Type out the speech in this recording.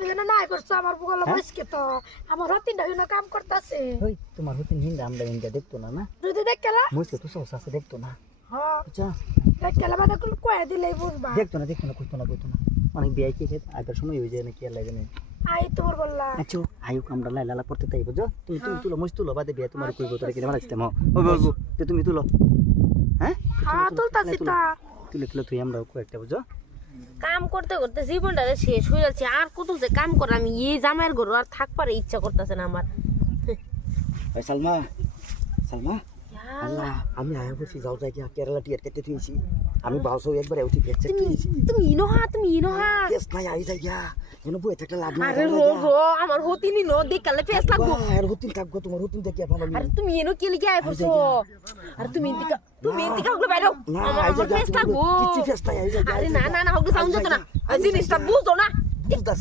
তুমি এনে নাই করছো আমার বুগলা বসকে তো আমার হতিনটা এনে কাম করতেছে ওই তোমার হতিন হিন্দা আমরা হিন্দা দেখতো না না যদি দেখলা মুইকে তো সস আছে দেখতো না হ্যাঁ বুঝছো দেখলা বাদে কোন কয়ে দিলেই বুঝবা দেখতো না কইতো না অনেক বিয়ে কি আগের সময় হয়ে যায় না কি লাগে না আই তোমার বললা আচ্ছা আয়ুক আমরা লাইলা পড়তে তাই বুঝছো তুমি তুলো মুছ তুলো বাদে বিয়ে তোমার কইবো তোরা কিনা মারাইতে মা ও বাবু তুমি তুলো হ্যাঁ হ্যাঁ তুলতাছি তা তুলে তুই আমরা কয়েকটা বুঝছো কাম করতে করতে জীবনটা শেষ হয়ে যাচ্ছে আর কত যে কাম করে আমি এই জামাইয়ের ঘর আর থাকবার ইচ্ছা করতেছে না আমার এই সালমা আল্লাহ আমি আয়া বলছি যাও যাই কি কেরালা টিয়ার কেটে তুইছি আমি বাউসও একবার উঠি গেছে তুমি ইনোহা কেস নাই আই যাই গা যেন বই একটা লাভ না আরে রো আমার হতিনি নো দেখালে ফেস লাগবো আর হতিন থাকবো তোমার হতিন দেখি আপন আরে তুমি এনো কি লিখে আই পড়ছো আরে তুমি ইন্তিকা হগলে বাইরো আমার ফেস লাগবো কিচ্ছু ফেস নাই আই যাই আরে না হগলে সাউন্ড যেত না জিনিসটা বুঝো না বুঝতাছি